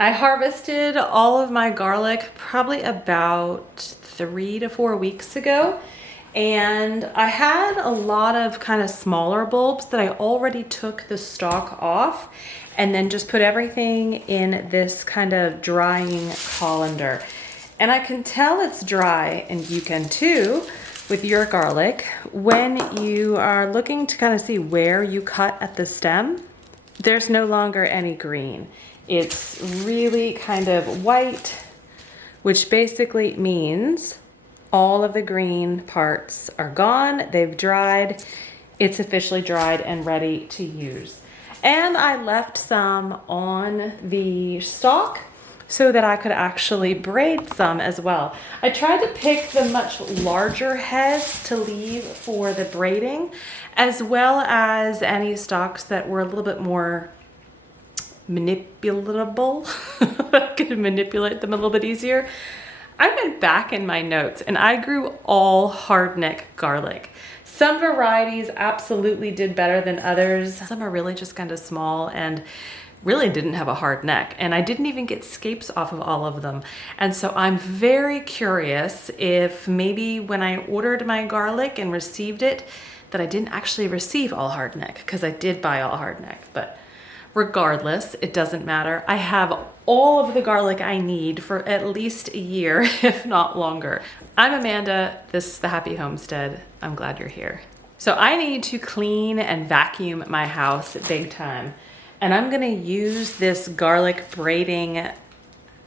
I harvested all of my garlic probably about 3 to 4 weeks ago. And I had a lot of kind of smaller bulbs that I already took the stalk off and then just put everything in this kind of drying colander. And I can tell it's dry, and you can too with your garlic, when you are looking to kind of see where you cut at the stem. There's no longer any green. It's really kind of white, which basically means all of the green parts are gone. They've dried. It's officially dried and ready to use. And I left some on the stalk so that I could actually braid some as well. I tried to pick the much larger heads to leave for the braiding, as well as any stalks that were a little bit more manipulatable. I could manipulate them a little bit easier. I went back in my notes and I grew all hardneck garlic. Some varieties absolutely did better than others. Some are really just kind of small and really didn't have a hard neck, and I didn't even get scapes off of all of them. And so I'm very curious if maybe when I ordered my garlic and received it, that I didn't actually receive all hard neck, because I did buy all hard neck. But regardless, it doesn't matter. I have all of the garlic I need for at least a year, if not longer. I'm Amanda, this is The Happy Homestead. I'm glad you're here. So I need to clean and vacuum my house big time. And I'm gonna use this garlic braiding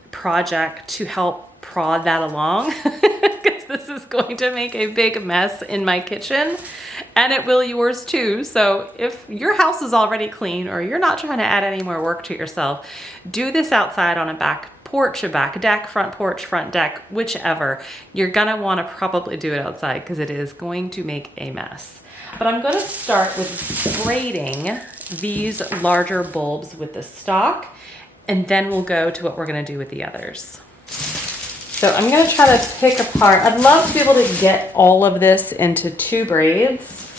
project to help prod that along, because this is going to make a big mess in my kitchen, and it will yours too. So if your house is already clean, or you're not trying to add any more work to yourself, do this outside on a back porch, a back deck, front porch, front deck, whichever. You're gonna wanna probably do it outside because it is going to make a mess. But I'm gonna start with braiding these larger bulbs with the stalk, and then we'll go to what we're gonna do with the others. So I'm gonna try to pick apart. I'd love to be able to get all of this into 2 braids.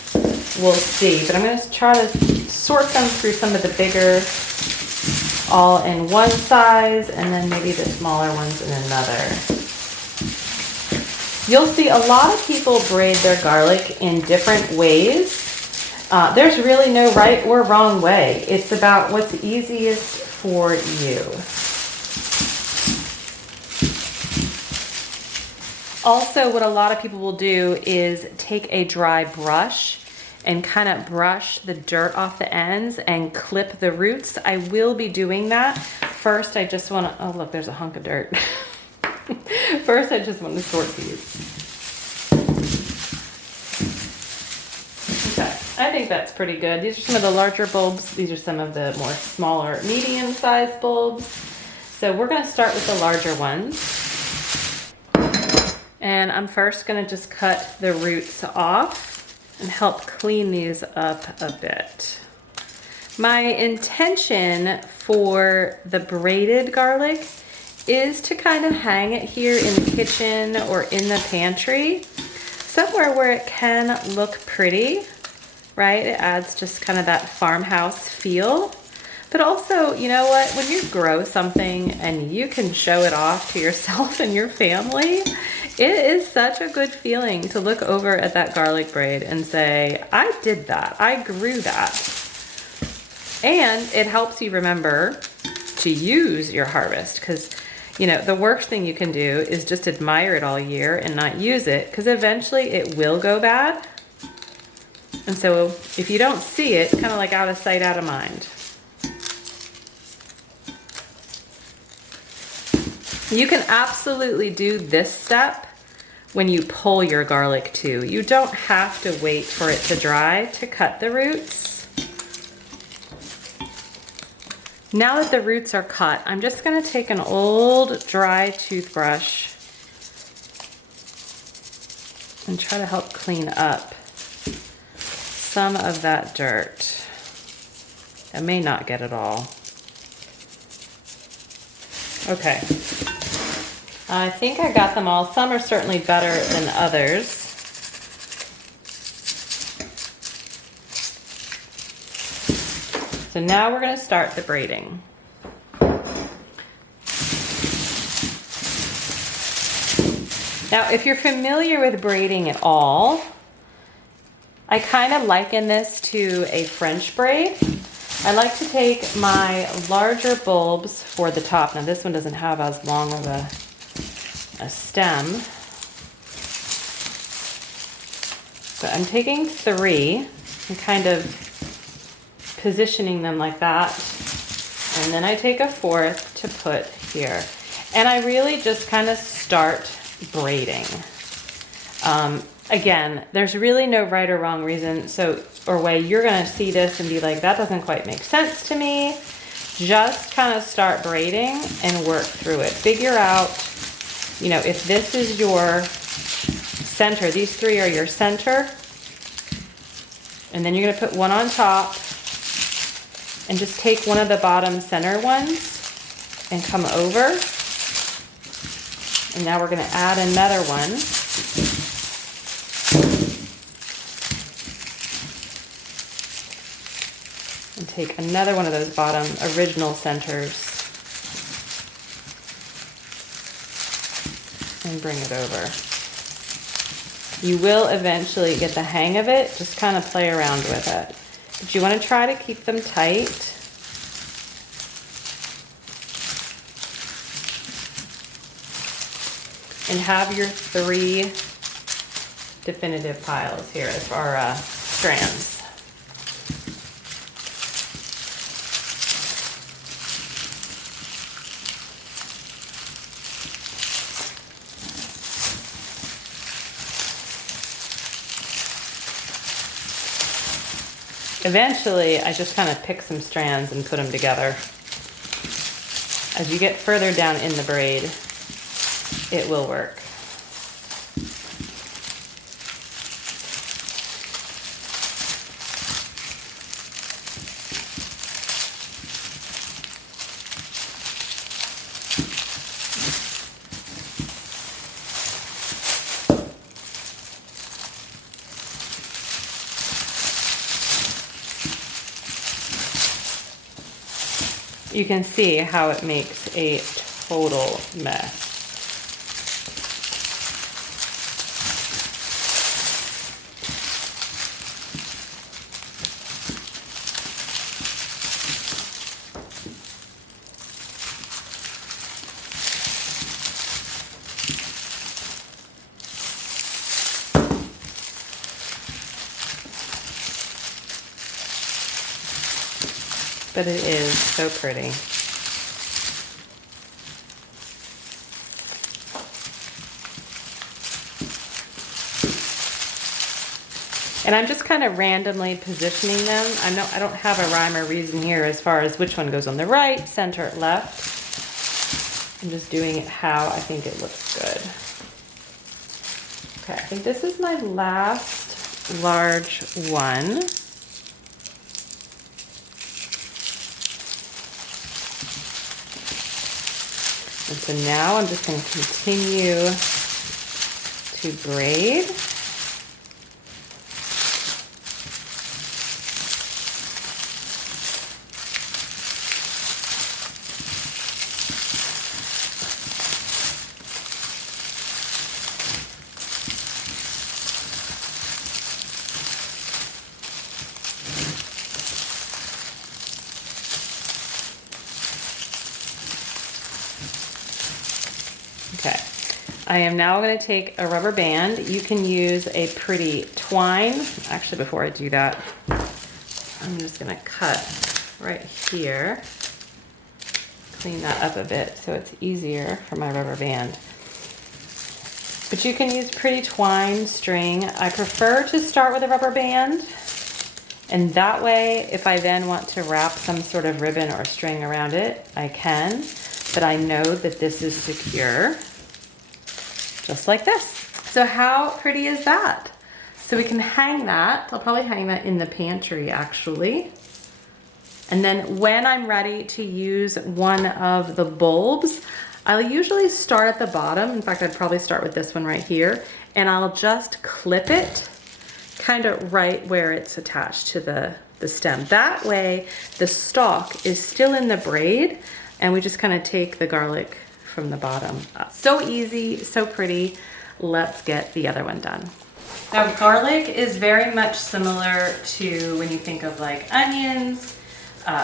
We'll see, but I'm gonna try to sort them through some of the bigger, all in one size, and then maybe the smaller ones in another. You'll see a lot of people braid their garlic in different ways. There's really no right or wrong way. It's about what's easiest for you. Also, what a lot of people will do is take a dry brush and kind of brush the dirt off the ends and clip the roots. I will be doing that. First, I just want to, oh look, there's a hunk of dirt. First, I just want to sort these. I think that's pretty good. These are some of the larger bulbs. These are some of the more smaller, medium-sized bulbs. So we're gonna start with the larger ones. And I'm first gonna just cut the roots off and help clean these up a bit. My intention for the braided garlic is to kind of hang it here in the kitchen or in the pantry, somewhere where it can look pretty. Right? It adds just kind of that farmhouse feel. But also, you know what? When you grow something and you can show it off to yourself and your family, it is such a good feeling to look over at that garlic braid and say, I did that. I grew that. And it helps you remember to use your harvest, because you know, the worst thing you can do is just admire it all year and not use it, because eventually it will go bad. And so if you don't see it, it's kind of like out of sight, out of mind. You can absolutely do this step when you pull your garlic too. You don't have to wait for it to dry to cut the roots. Now that the roots are cut, I'm just gonna take an old dry toothbrush and try to help clean up some of that dirt. I may not get it all. Okay. I think I got them all. Some are certainly better than others. So now we're going to start the braiding. Now, if you're familiar with braiding at all, I kind of liken this to a French braid. I like to take my larger bulbs for the top. Now this one doesn't have as long of a stem. So I'm taking 3 and kind of positioning them like that. And then I take a 4th to put here. And I really just kind of start braiding. Again, there's really no right or wrong reason or way you're gonna see this and be like, that doesn't quite make sense to me. Just kind of start braiding and work through it. Figure out, you know, if this is your center, these 3 are your center, and then you're gonna put one on top and just take one of the bottom center ones and come over. And now we're gonna add another one. And take another one of those bottom original centers and bring it over. You will eventually get the hang of it, just kind of play around with it. But you want to try to keep them tight. And have your 3 definitive piles here as far strands. Eventually, I just kind of pick some strands and put them together. As you get further down in the braid, it will work. You can see how it makes a total mess. But it is so pretty. And I'm just kind of randomly positioning them. I don't have a rhyme or reason here as far as which one goes on the right, center, left. I'm just doing it how I think it looks good. Okay, I think this is my last large one. And so now I'm just going to continue to braid. Okay, I am now going to take a rubber band. You can use a pretty twine. Actually, before I do that, I'm just going to cut right here. Clean that up a bit so it's easier for my rubber band. But you can use pretty twine string. I prefer to start with a rubber band. And that way, if I then want to wrap some sort of ribbon or string around it, I can. But I know that this is secure. Just like this. So how pretty is that? So we can hang that. I'll probably hang that in the pantry actually. And then when I'm ready to use one of the bulbs, I'll usually start at the bottom. In fact, I'd probably start with this one right here. And I'll just clip it kind of right where it's attached to the stem. That way the stalk is still in the braid and we just kind of take the garlic from the bottom up. So easy, so pretty. let's get the other one done. Now, garlic is very much similar to when you think of like onions,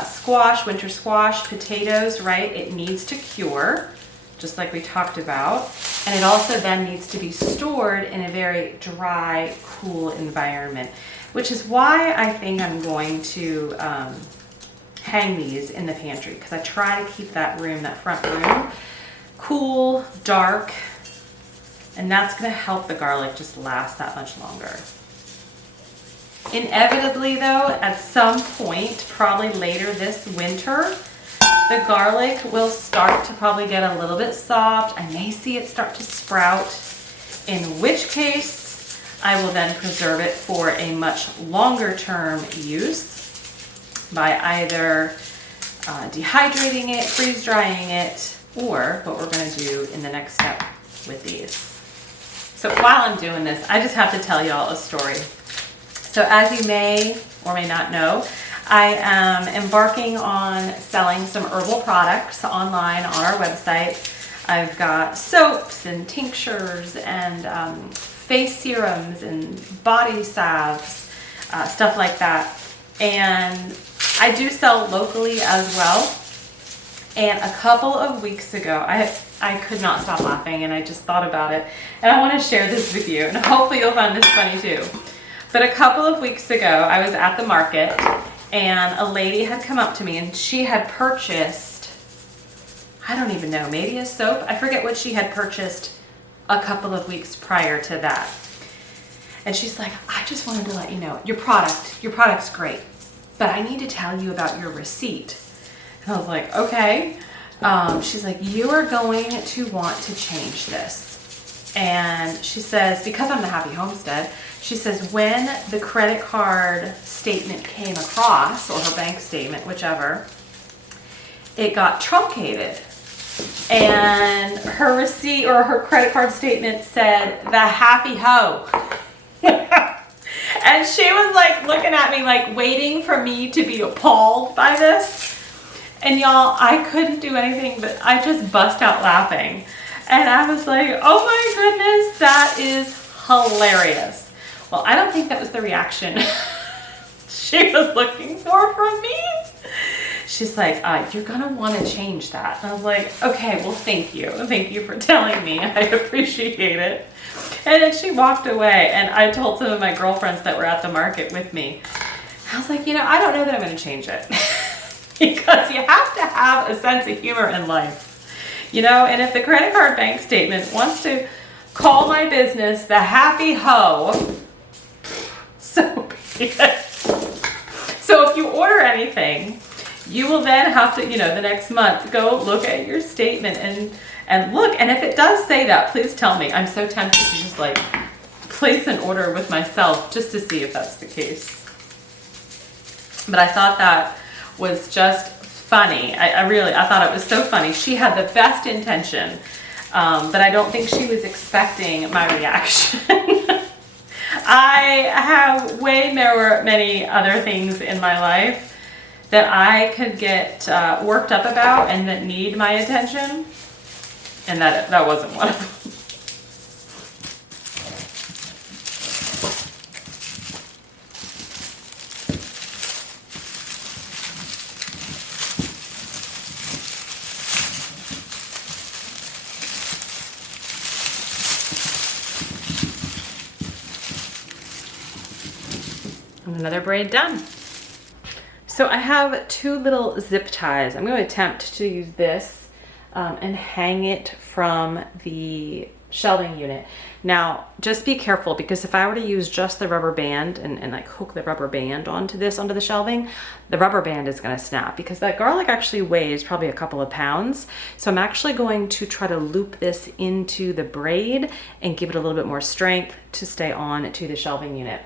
squash, winter squash, potatoes, right? It needs to cure, just like we talked about. And it also then needs to be stored in a very dry, cool environment, which is why I think I'm going to hang these in the pantry, because I try to keep that room, that front room, cool, dark, and that's going to help the garlic just last that much longer. Inevitably though, at some point, probably later this winter, the garlic will start to probably get a little bit soft. I may see it start to sprout, in which case I will then preserve it for a much longer term use by either dehydrating it, freeze drying it, or what we're going to do in the next step with these. So while I'm doing this, I just have to tell y'all a story. So as you may or may not know, I am embarking on selling some herbal products online on our website. I've got soaps and tinctures and face serums and body salves, stuff like that. And I do sell locally as well. And a couple of weeks ago, I could not stop laughing, and I just thought about it. And I want to share this with you, and hopefully you'll find this funny too. But a couple of weeks ago, I was at the market, and a lady had come up to me, and she had purchased, I don't even know, maybe a soap? I forget what she had purchased a couple of weeks prior to that. And she's like, I just wanted to let you know, your product's great, but I need to tell you about your receipt. And I was like, okay. She's like, you are going to want to change this. And she says, because I'm the Happy Homestead, she says, when the credit card statement came across, or her bank statement, whichever, it got truncated. And her receipt or her credit card statement said, the Happy Ho. And she was like looking at me like waiting for me to be appalled by this. And y'all, I couldn't do anything but I just bust out laughing. And I was like, oh my goodness, that is hilarious. Well, I don't think that was the reaction she was looking for from me. She's like, you're gonna wanna change that. And I was like, okay, well, thank you. Thank you for telling me. I appreciate it. And then she walked away, and I told some of my girlfriends that were at the market with me. I was like, I don't know that I'm gonna change it. Because you have to have a sense of humor in life. And if the credit card bank statement wants to call my business the Happy Ho, so be it. So if you order anything, you will then have to, the next month, go look at your statement and look. And if it does say that, please tell me. I'm so tempted to just like place an order with myself just to see if that's the case. But I thought that was just funny. I thought it was so funny. She had the best intention, but I don't think she was expecting my reaction. I have way many other things in my life that I could get worked up about and that need my attention, and that wasn't one of them. Another braid done. So I have two little zip ties. I'm going to attempt to use this and hang it from the shelving unit. Now, just be careful, because if I were to use just the rubber band and like hook the rubber band onto the shelving, the rubber band is going to snap, because that garlic actually weighs probably a couple of pounds. So I'm actually going to try to loop this into the braid and give it a little bit more strength to stay on to the shelving unit.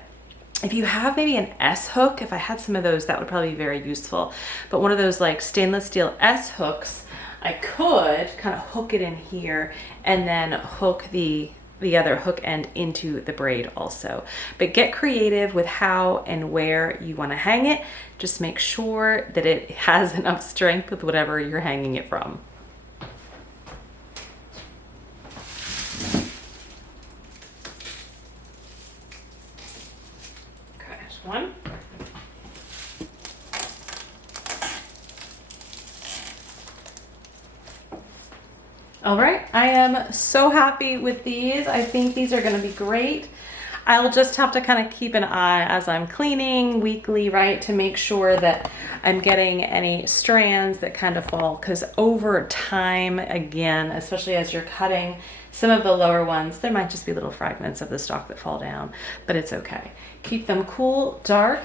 If you have maybe an S hook, if I had some of those, that would probably be very useful. But one of those like stainless steel S hooks, I could kind of hook it in here and then hook the other hook end into the braid also. But get creative with how and where you want to hang it. Just make sure that it has enough strength with whatever you're hanging it from. All right, I am so happy with these. I think these are gonna be great. I'll just have to kind of keep an eye as I'm cleaning weekly, right, to make sure that I'm getting any strands that kind of fall, because over time, again, especially as you're cutting some of the lower ones, there might just be little fragments of the stalk that fall down, but it's okay. Keep them cool, dark,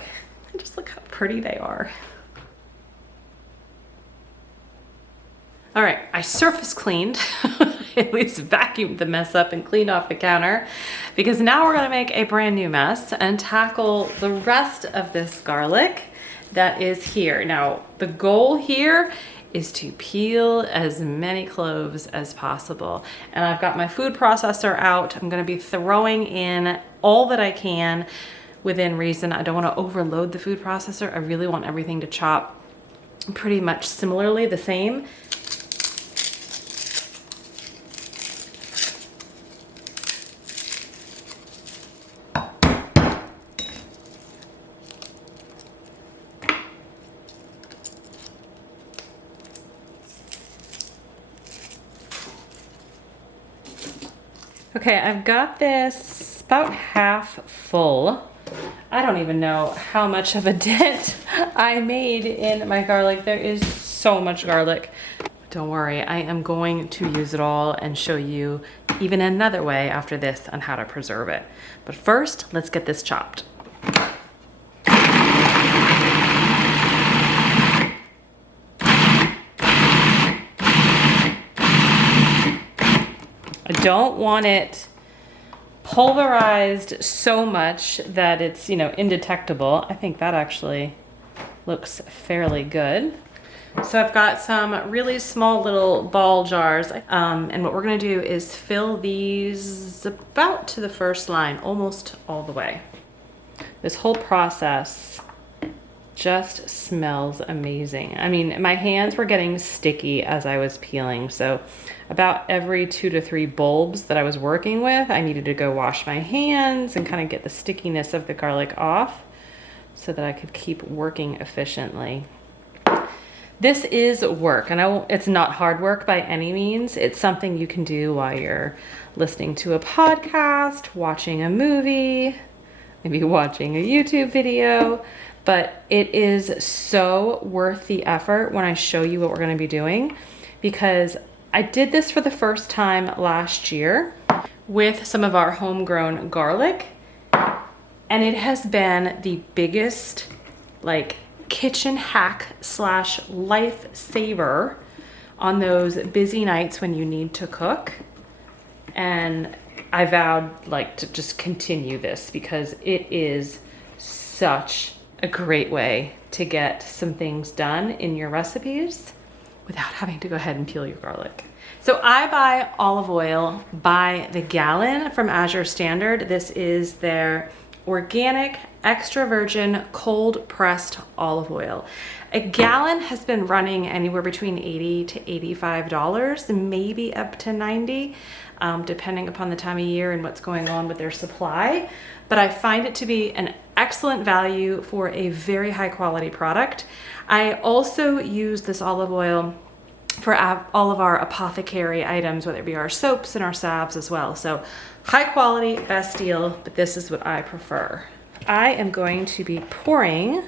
and just look how pretty they are. All right, I surface cleaned, at least vacuumed the mess up and cleaned off the counter, because now we're gonna make a brand new mess and tackle the rest of this garlic that is here. Now, the goal here is to peel as many cloves as possible. And I've got my food processor out. I'm gonna be throwing in all that I can within reason. I don't wanna overload the food processor. I really want everything to chop pretty much similarly the same. Okay, I've got this about half full. I don't even know how much of a dent I made in my garlic. There is so much garlic. Don't worry, I am going to use it all and show you even another way after this on how to preserve it. But first, let's get this chopped. I don't want it pulverized so much that it's, you know, indetectable. I think that actually looks fairly good. So I've got some really small little ball jars. And what we're gonna do is fill these about to the first line, almost all the way. This whole process just smells amazing. I mean, my hands were getting sticky as I was peeling. So about every 2 to 3 bulbs that I was working with, I needed to go wash my hands and kind of get the stickiness of the garlic off so that I could keep working efficiently. This is work, and it's not hard work by any means. It's something you can do while you're listening to a podcast, watching a movie, maybe watching a YouTube video, but it is so worth the effort when I show you what we're gonna be doing, because I did this for the first time last year with some of our homegrown garlic, and it has been the biggest like kitchen hack slash lifesaver on those busy nights when you need to cook. And I vowed like to just continue this because it is such a great way to get some things done in your recipes without having to go ahead and peel your garlic. So I buy olive oil by the gallon from Azure Standard. This is their organic, extra virgin, cold pressed olive oil. A gallon has been running anywhere between $80 to $85, maybe up to $90, depending upon the time of year and what's going on with their supply. But I find it to be an excellent value for a very high quality product. I also use this olive oil for all of our apothecary items, whether it be our soaps and our salves as well. So high quality, best deal, but this is what I prefer. I am going to be pouring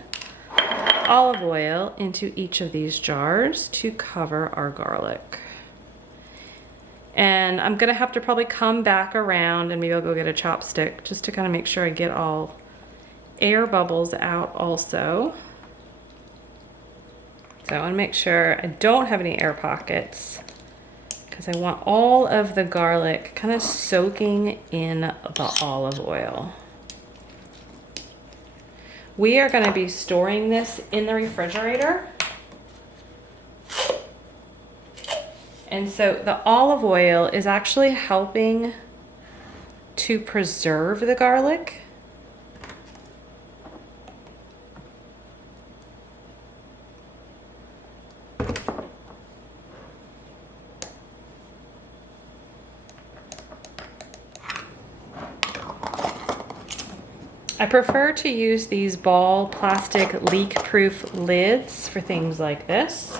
olive oil into each of these jars to cover our garlic. And I'm gonna have to probably come back around and maybe I'll go get a chopstick just to kind of make sure I get all air bubbles out also. So I wanna make sure I don't have any air pockets because I want all of the garlic kind of soaking in the olive oil. We are gonna be storing this in the refrigerator. And so the olive oil is actually helping to preserve the garlic. I prefer to use these ball plastic leak-proof lids for things like this.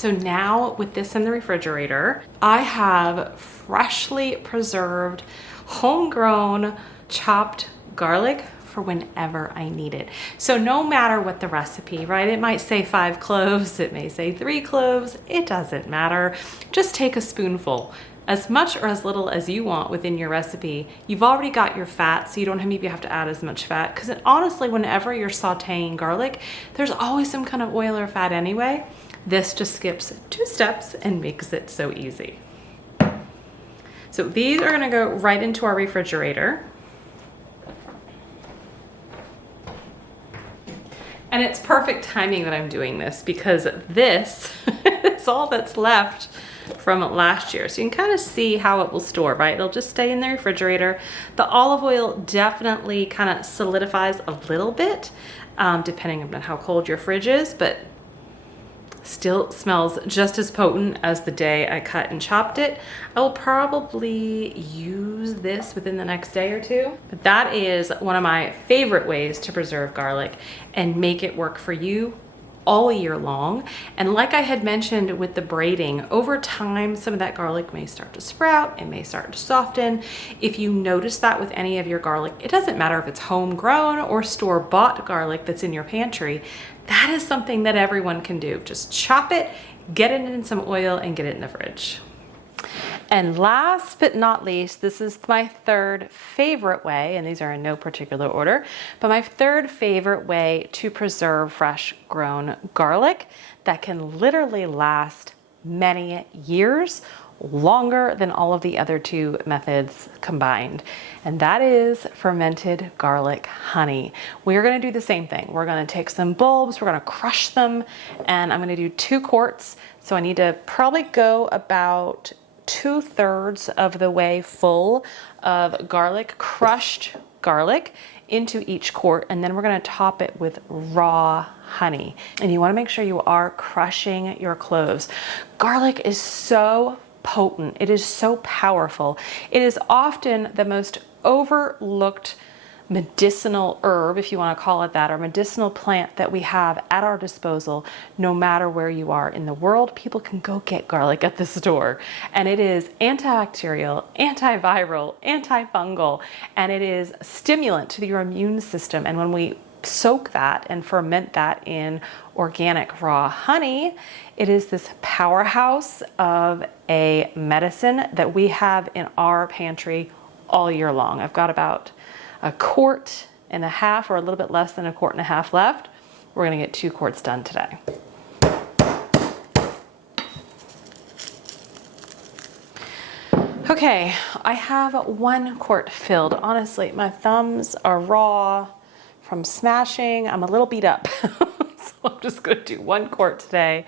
So now with this in the refrigerator, I have freshly preserved, homegrown, chopped garlic for whenever I need it. So no matter what the recipe, right? It might say 5 cloves, it may say 3 cloves, it doesn't matter. Just take a spoonful, as much or as little as you want within your recipe. You've already got your fat, so you don't maybe have to add as much fat, because honestly, whenever you're sauteing garlic, there's always some kind of oil or fat anyway. This just skips 2 steps and makes it so easy. So these are gonna go right into our refrigerator. And it's perfect timing that I'm doing this, because this is all that's left from last year. So you can kind of see how it will store, right? It'll just stay in the refrigerator. The olive oil definitely kind of solidifies a little bit, depending on how cold your fridge is, but still smells just as potent as the day I cut and chopped it. I will probably use this within the next day or two. But that is one of my favorite ways to preserve garlic and make it work for you all year long. And like I had mentioned with the braiding, over time, some of that garlic may start to sprout, it may start to soften. If you notice that with any of your garlic, it doesn't matter if it's homegrown or store-bought garlic that's in your pantry, that is something that everyone can do. Just chop it, get it in some oil, and get it in the fridge. And last but not least, this is my third favorite way, and these are in no particular order, but my third favorite way to preserve fresh grown garlic that can literally last many years, longer than all of the other 2 methods combined. And that is fermented garlic honey. We're gonna do the same thing. We're gonna take some bulbs, we're gonna crush them, and I'm gonna do 2 quarts. So I need to probably go about 2/3 of the way full of garlic, crushed garlic, into each quart, and then we're gonna top it with raw honey. And you wanna make sure you are crushing your cloves. Garlic is so potent, it is so powerful. It is often the most overlooked medicinal herb, if you want to call it that, or medicinal plant that we have at our disposal. No matter where you are in the world, people can go get garlic at the store, and it is antibacterial, antiviral, antifungal, and it is a stimulant to your immune system. And when we soak that and ferment that in organic raw honey, it is this powerhouse of a medicine that we have in our pantry all year long. I've got about 1.5 quarts or a little bit less than 1.5 quarts left. We're gonna get 2 quarts done today. Okay, I have 1 quart filled. Honestly, my thumbs are raw from smashing. I'm a little beat up, so I'm just gonna do 1 quart today.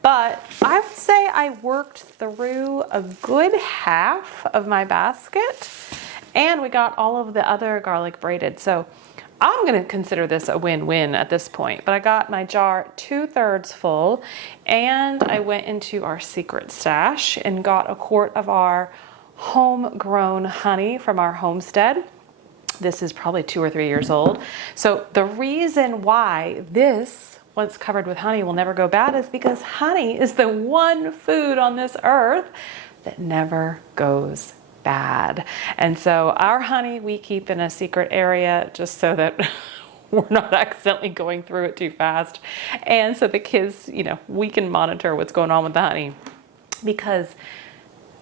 But I would say I worked through a good half of my basket, and we got all of the other garlic braided. So I'm gonna consider this a win-win at this point. But I got my jar 2/3 full, and I went into our secret stash and got 1 quart of our homegrown honey from our homestead. This is probably 2 or 3 years old. So the reason why this, once covered with honey, will never go bad is because honey is the one food on this earth that never goes bad. And so our honey we keep in a secret area just so that we're not accidentally going through it too fast. And so the kids, we can monitor what's going on with the honey, because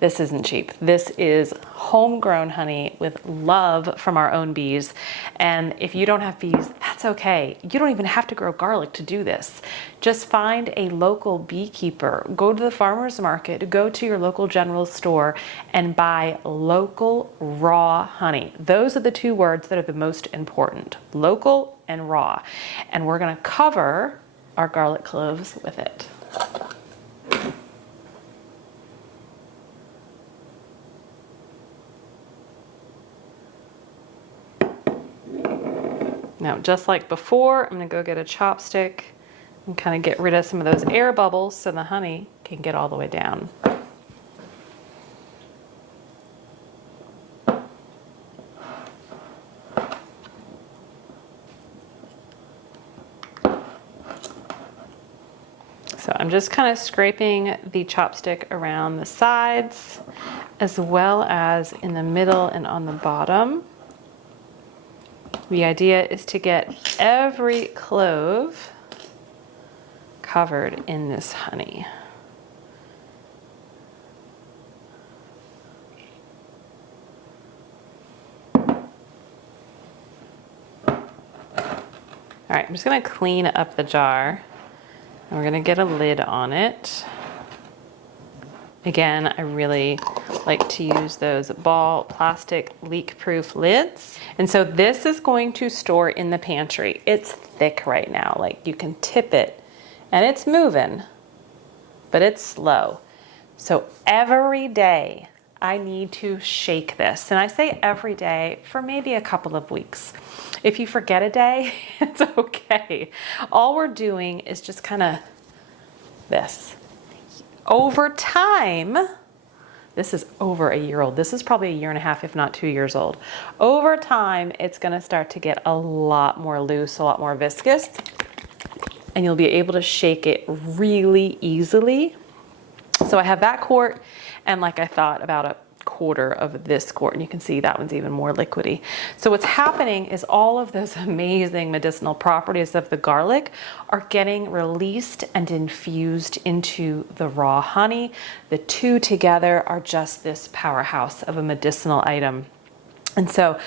this isn't cheap. This is homegrown honey with love from our own bees. And if you don't have bees, that's okay. You don't even have to grow garlic to do this. Just find a local beekeeper, go to the farmer's market, go to your local general store and buy local raw honey. Those are the 2 words that are the most important, local and raw. And we're gonna cover our garlic cloves with it. Now, just like before, I'm gonna go get a chopstick and kind of get rid of some of those air bubbles so the honey can get all the way down. So I'm just kind of scraping the chopstick around the sides as well as in the middle and on the bottom. The idea is to get every clove covered in this honey. All right, I'm just gonna clean up the jar and we're gonna get a lid on it. Again, I really like to use those ball plastic leak-proof lids. And so this is going to store in the pantry. It's thick right now, like you can tip it and it's moving, but it's slow. So every day I need to shake this. And I say every day for maybe a couple of weeks. If you forget a day, it's okay. All we're doing is just kind of this. Over time, this is over a year old. This is probably a year and a half, if not 2 years old. Over time, it's gonna start to get a lot more loose, a lot more viscous, and you'll be able to shake it really easily. So I have that quart, and like I thought, about a quarter of this quart, and you can see that one's even more liquidy. So what's happening is all of those amazing medicinal properties of the garlic are getting released and infused into the raw honey. The two together are just this powerhouse of a medicinal item. And so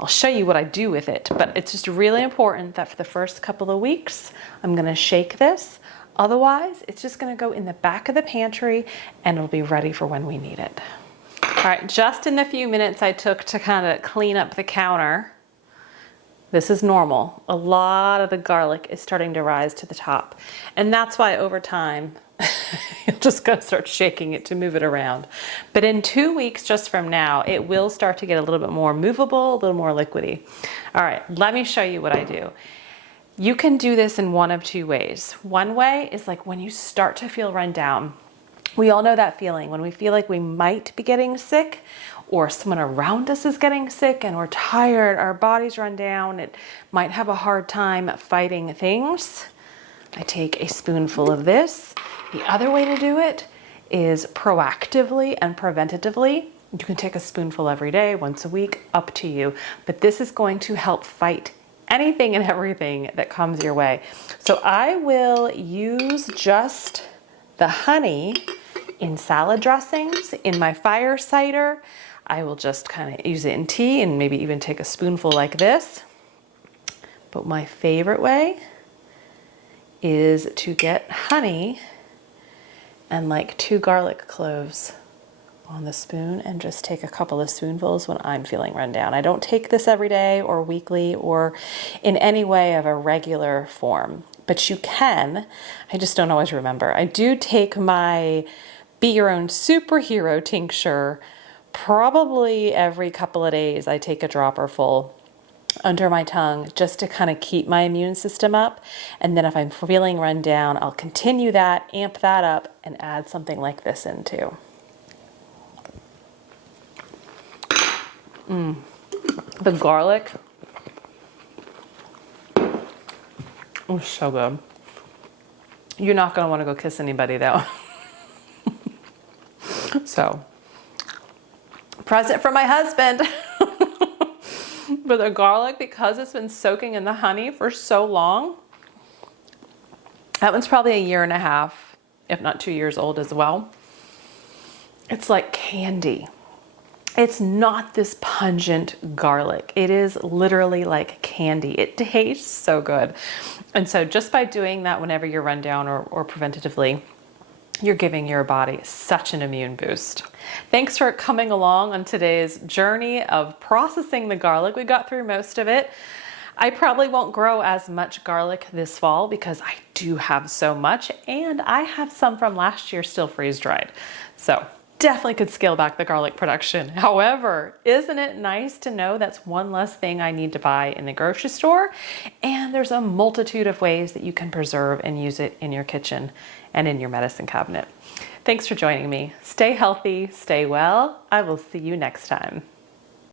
I'll show you what I do with it, but it's just really important that for the first couple of weeks, I'm gonna shake this. Otherwise, it's just gonna go in the back of the pantry and it'll be ready for when we need it. All right, just in the few minutes I took to kind of clean up the counter, this is normal. A lot of the garlic is starting to rise to the top. And that's why over time, you're just gonna start shaking it to move it around. But in 2 weeks just from now, it will start to get a little bit more movable, a little more liquidy. All right, let me show you what I do. You can do this in one of two ways. One way is like when you start to feel run down. We all know that feeling when we feel like we might be getting sick or someone around us is getting sick and we're tired, our bodies run down, it might have a hard time fighting things. I take a spoonful of this. The other way to do it is proactively and preventatively. You can take a spoonful every day, once a week, up to you. But this is going to help fight anything and everything that comes your way. So I will use just the honey in salad dressings, in my fire cider. I will just kind of use it in tea and maybe even take a spoonful like this. But my favorite way is to get honey and like 2 garlic cloves on the spoon and just take a couple of spoonfuls when I'm feeling run down. I don't take this every day or weekly or in any way of a regular form, but you can. I just don't always remember. I do take my Be Your Own Superhero tincture probably every couple of days. I take a dropper full under my tongue just to kind of keep my immune system up. And then if I'm feeling run down, I'll continue that, amp that up, and add something like this in too. The garlic is so good. You're not going to want to go kiss anybody though. So, present for my husband. But the garlic, because it's been soaking in the honey for so long, that one's probably a year and a half, if not 2 years old as well. It's like candy. It's not this pungent garlic. It is literally like candy. It tastes so good. And so just by doing that whenever you're run down or preventatively, you're giving your body such an immune boost. Thanks for coming along on today's journey of processing the garlic. We got through most of it. I probably won't grow as much garlic this fall because I do have so much, and I have some from last year still freeze dried. So definitely could scale back the garlic production. However, isn't it nice to know that's one less thing I need to buy in the grocery store? And there's a multitude of ways that you can preserve and use it in your kitchen and in your medicine cabinet. Thanks for joining me. Stay healthy, stay well. I will see you next time.